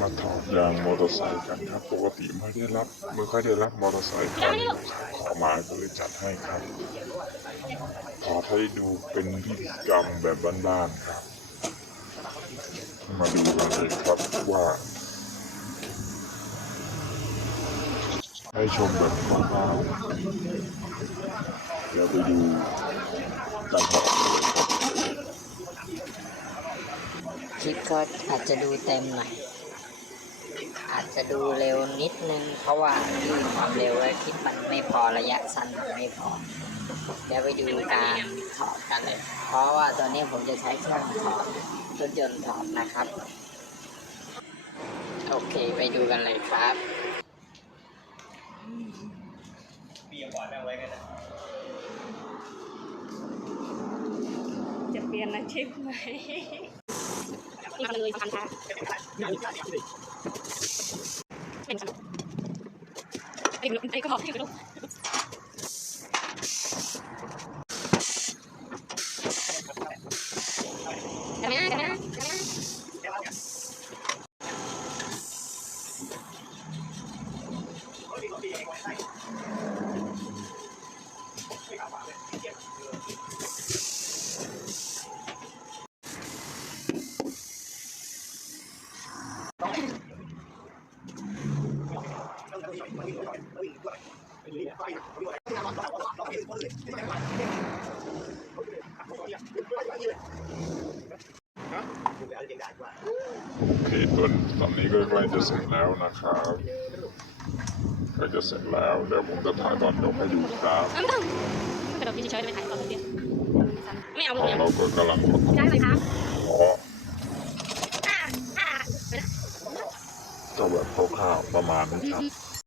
มาถอดยางมอเตอร์ไซค์กันครับ ปกติไม่ได้รับไม่ค่อยได้รับมอเตอร์ไซค์กันขอมาก็เลยจัดให้ครับถอให้ดูเป็นพิธีกรรมแบบบ้านๆครับ มาดูกันเลยครับว่า ให้ชมแบบคร่าวๆเดี๋ยวไปดูการถอดกันเลยครับคลิปก็อาจจะดูเต็มหน่อย อาจจะดูเร็วนิดนึง เพราะว่าที่ความเร็วและคลิปมันไม่พอระยะสั้นมันไม่พอ เดี๋ยวไปดูการถอดกันเลย เพราะว่าตอนนี้ผมจะใช้เครื่องถอดรถยนต์ถอดนะครับ โอเคไปดูกันเลยครับจะเปลี่ยนอาชีพไหมนี่มันเลยสำคัญค่ะเป็นสำคัญ ไอ้ลูกไอ้ก็บอกให้ลูกกันนะกันนะกันนะโอ เคตัวตอนนี้ก็ใกล้จะเสร็จแล้วนะครับใกล้จะเสร็จแล้วเดี๋ยวผมจะถ่ายตอนจบให้ดูครับไม่ต้องกระโดดยืนเฉยๆไม่ถ่ายตอนเดียวไม่เอาขลูอกงเนี่ยเราก็กำลังประกอบได้เลยครับขอก็แบบคร่าวๆประมาณนี้ครับ